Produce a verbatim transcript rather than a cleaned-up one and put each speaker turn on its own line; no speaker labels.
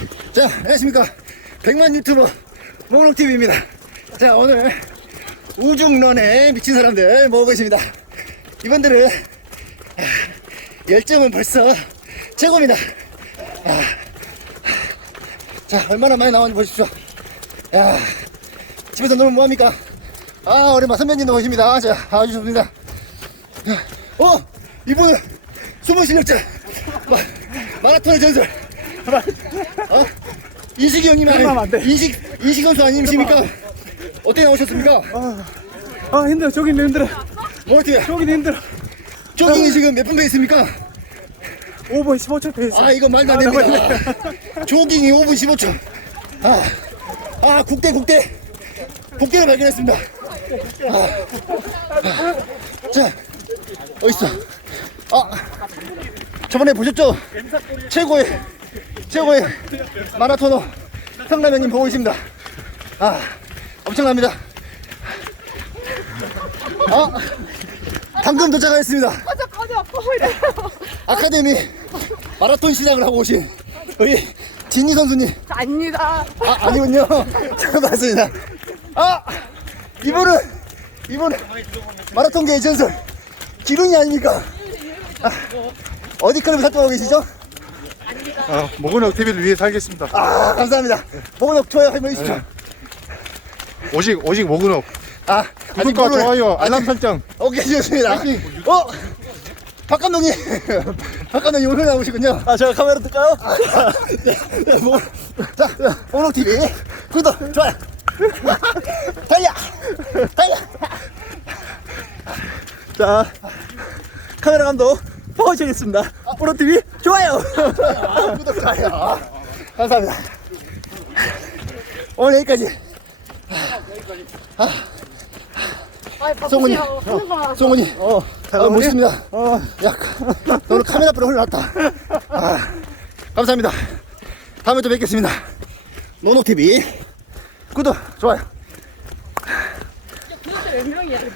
자, 안녕하십니까. 백만 유튜버 목록티비입니다. 자, 오늘 우중런에 미친 사람들 모으고 계십니다. 이분들은 아, 열정은 벌써 최고입니다. 아, 자, 얼마나 많이 나오는지 보십시오. 야, 집에서 놀면 뭐합니까? 아, 우리 선배님도 오십니다. 자, 아주 좋습니다. 어, 이분은 숨은 실력자 마, 마라톤의 전설. 어? 인식이 형님 아니 인식 인식 선수 아니십니까? 어떻게 나오셨습니까?
아, 아 힘들어. 조깅도 힘들어.
뭐 어떻게?
조깅도 힘들어.
조깅이 지금 몇 분 페이스입니까?
오 분 십오 초 페이스.
아, 이거 말도 안 됩니다. 조깅이 오 분 십오 초. 아, 아 국대 국대 국대를 발견했습니다. 아, 아, 자, 어딨어? 아, 저번에 보셨죠? 최고의 최고의 마라토너 성라면님 보고 있습니다. 아, 엄청납니다. 아, 방금 도착하였습니다.
꺼져 꺼져 꺼져.
아카데미 마라톤 시작을 하고 오신 우리 진희 선수님.
아닙니다.
아, 아니군요. 잘 봤습니다. 아, 이분은 이분은 마라톤계의 전설 기run이 아닙니까? 아, 어디 클럽에 활동하고 계시죠?
아, 모근옥 티비를 위해 살겠습니다.
아, 감사합니다. 목록 좋아요 한번 해주시죠.
네. 오직 오직 모근옥.
아, 아직
구독과
모르네.
좋아요, 알람
아직-
설정.
오케이, 좋습니다. 어? 박 감독님. 박 감독님 오늘 나오시군요.
아, 제가 카메라 뜰까요?
네, 뭐, 자, 목록티비 구독, 좋아요. 달려! 달려!
자, 카메라 감독 보여주겠습니다. 프로 티비 좋아요.
아, 구독, 좋아요. 감사합니다. 오늘 여기까지.
아이
송은이.
바쁘세요. 하는 거나.
송은이.
어,
아, 멋있습니다.
어,
야, 너 오늘 카메라 앞으로 흘러났다. 아, 감사합니다. 다음에 또 뵙겠습니다. 노노티비 구독, 좋아요.
도대체 몇 명이야?